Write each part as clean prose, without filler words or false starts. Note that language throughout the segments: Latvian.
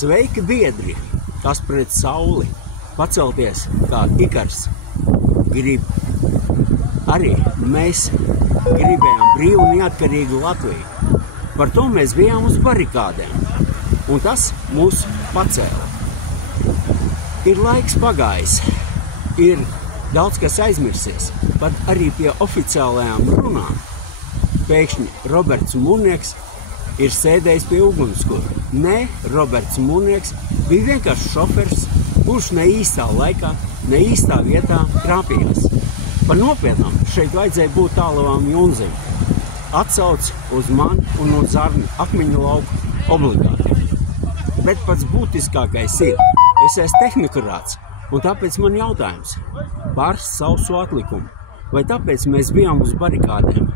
Sveiki, biedri, kas pret sauli pacelties kā ikars grib. Arī mēs gribējām brīvu un neatkarīgu Latviju. Par to mēs bijām uz barikādēm, un tas mūs pacēla. Ir laiks pagājis, ir daudz kas aizmirsies, pat arī pie oficiālajām runām. Pēkšņi Roberts Mūrnieks ir sēdējis pie ugunskura. Nē, Roberts Mūrnieks bija vienkārši šofers, kurš ne īstā laikā, ne īstā vietā trāpījās. Par nopietnām šeit vajadzēja būt Tālavām Junzim. Atsauc uz mani un uz Arni Akmeņu lauku obligāti. Bet pats būtiskākais ir, es esmu tehnikurāts, un tāpēc man jautājums par sausu atlikumu. Vai tāpēc mēs bijām uz barikādēm?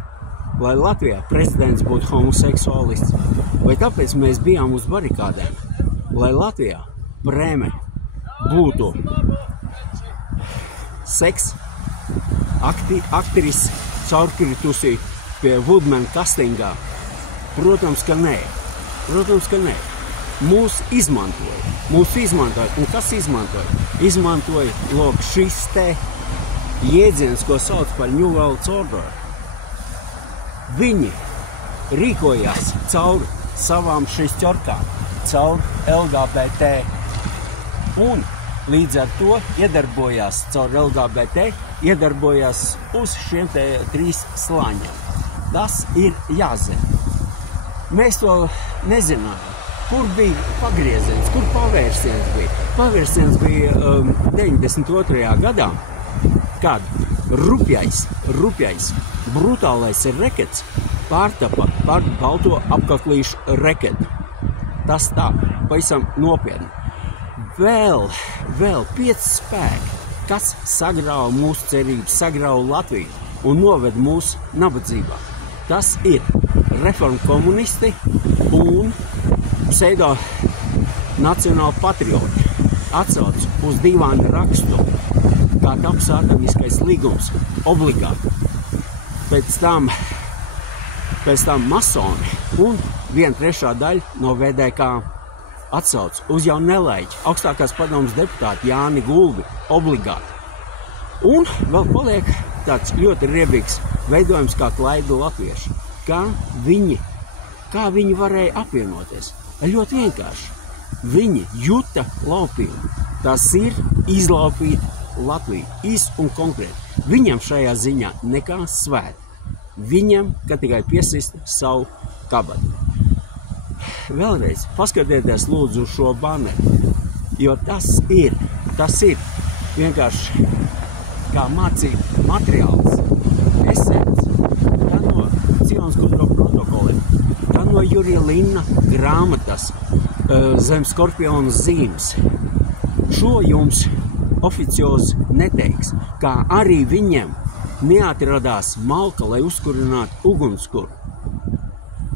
Lai Latvijā prezidents būtu homoseksuālists? Vai tāpēc mēs bijām uz barikādēm? Lai Latvijā prēme būtu seks aktris caurkritusi pie Woodman kastingā? Protams, ka nē. Protams, ka nē. Mūs izmantoja. Un kas izmantoja? Izmantoja, lūk, šis te jēdziens, ko sauc par New World Order. Viņi rīkojās caur savām šīs ķorkām, caur LGBT. Un līdz ar to iedarbojās caur LGBT, iedarbojās uz šiem te 3 slāņiem. Tas ir jāzina. Mēs to nezinājām. Kur bija pagrieziens, kur pavērsiens bija? Pavērsiens bija 92. gadā, kad rupjais, brutālais rekets pārtapa par balto apkaklīšu reketu. Tas tā, pavisam nopietni. Vēl 5 spēki, kas sagrāva mūsu cerības, sagrāva Latviju un noved mūsu nabadzībā. Tas ir reformu komunisti un pseido nacionāli patrioti. Atsauc uz divāna rakstu, kā taps atomiskais līgums, obligāti. Pēc tam masoni un 1/3 daļa no VDK atsauc uz jau nelaiķi augstākās padomas deputāti Jāni Gulbi, obligāti. Un vēl paliek tāds ļoti riebīgs veidojums kā Klaidu latvieši. Kā viņi varēja apvienoties? Ļoti vienkārši. Viņi juta laupījumu. Tas ir izlaupīt Latviju. Īs un konkrēti. Viņam šajā ziņā nekā svēt. Viņam, ka tikai piesist savu kabatu. Vēlreiz paskatieties lūdzu uz šo baneru, jo tas ir vienkārši kā mācību materiāls, esens, gan no Cionas Gudro protokoliem, gan no Jurija Linna grāmatas zem skorpiona zīmes. Šo jums oficiozi neteiks, kā arī viņiem neatradās malka, lai uzkurinātu ugunskura.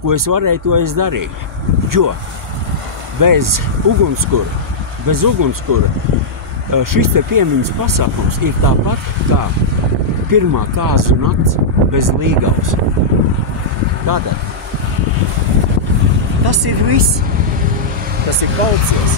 Ko es varēju, to es darīju, jo bez ugunskura šis te piemiņas pasākums ir tāpat kā pirmā kāzu nakts bez līgavas. Tātad, tas ir viss. Tas ir kaucies.